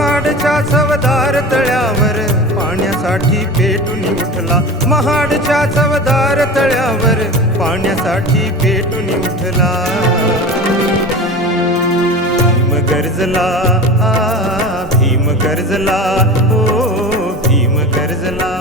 महाडच्या चवदार तळ्यावर पाण्यासाठी पेटून उठला, महाडच्या चवदार तळ्यावर पाण्यासाठी पेटून उठला. भीम गरजला, भीम गरजला, ओ भीम गरजला.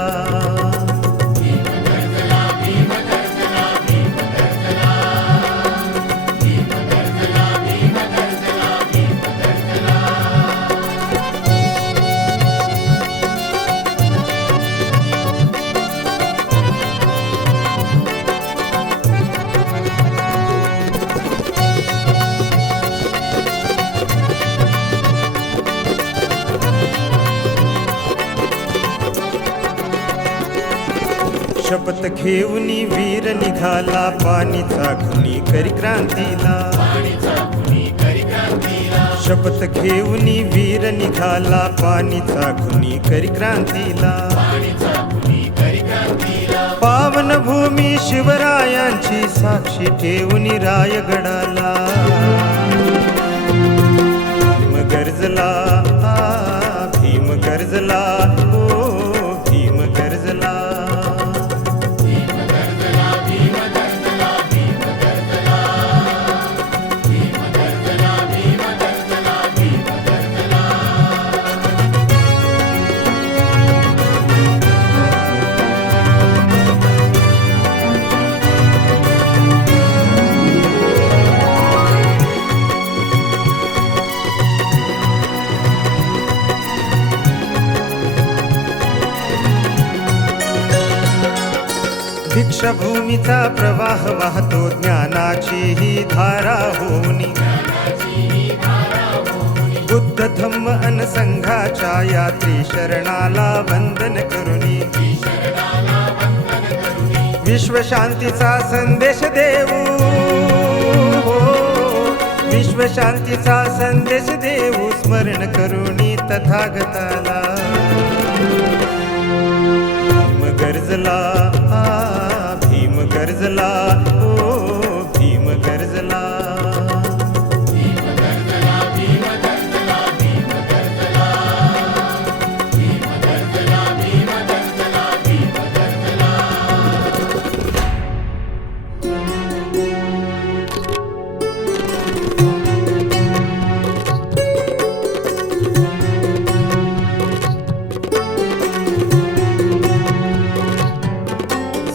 शपथ घेऊनी वीर निघाला, पाणीचा खुनी करी क्रांतीला. शपथ घेऊनी वीर निघाला, पाणीचा खुनी करी क्रांतीला. पावन भूमी शिवरायांची साक्षी ठेवूनी रायगडाला. भीम गरजला, भीम गरजला, ओ भीम गरजला. दीक्षाभूमीचा प्रवाह वाहतो, ज्ञानाची ही धारा होऊनी. बुद्ध धम्म अन संघाच्या यात्री शरणाला वंदन करुनी. विश्वशांतीचा संदेश देऊ, विश्वशांतीचा संदेश देऊ, स्मरण करुनी तथागताला. भीम गरजला, भीम गरजला, ओ भीम गरजला.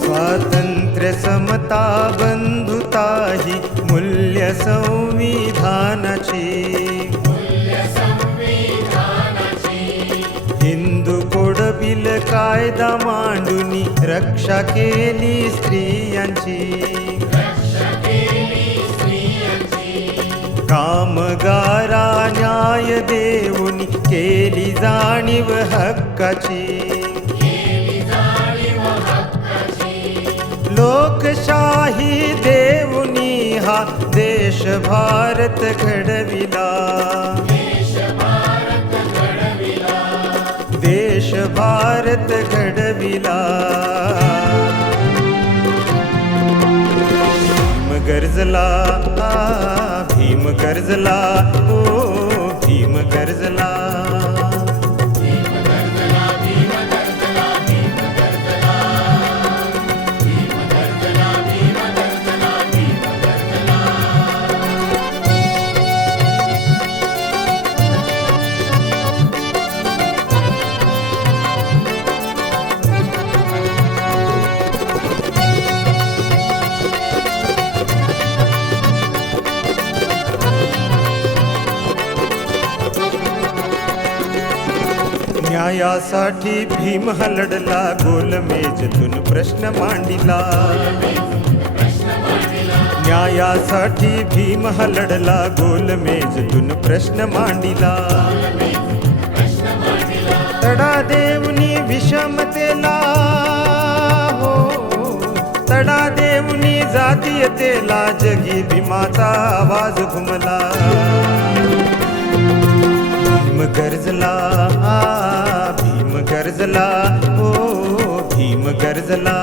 स्वातंत्र्य समता बंधुता ही मूल्य संविधानाची. हिंदू कोड बिल कायदा मांडूनी रक्षा केली स्त्रियांची. कामगारा न्याय देऊनी केली जाणीव हक्काची. लोकशाही देऊनी हा देश भारत घडविला. देश भारत घडविला. भीम गरजला, भीम गरजला, ओ भीम गरजला. न्यायासाठी भीम लढला, गोलमेजतून प्रश्न मांडिला. न्यायासाठी भीम लढला, गोलमेजतून प्रश्न मांडिला. तडा देऊनी विषमतेला, हो तडा देऊनी जातीयतेला, जगी भीमाचा आवाज घुमला. भीम गरजला, भीम गरजला, ओ भीम गरजला.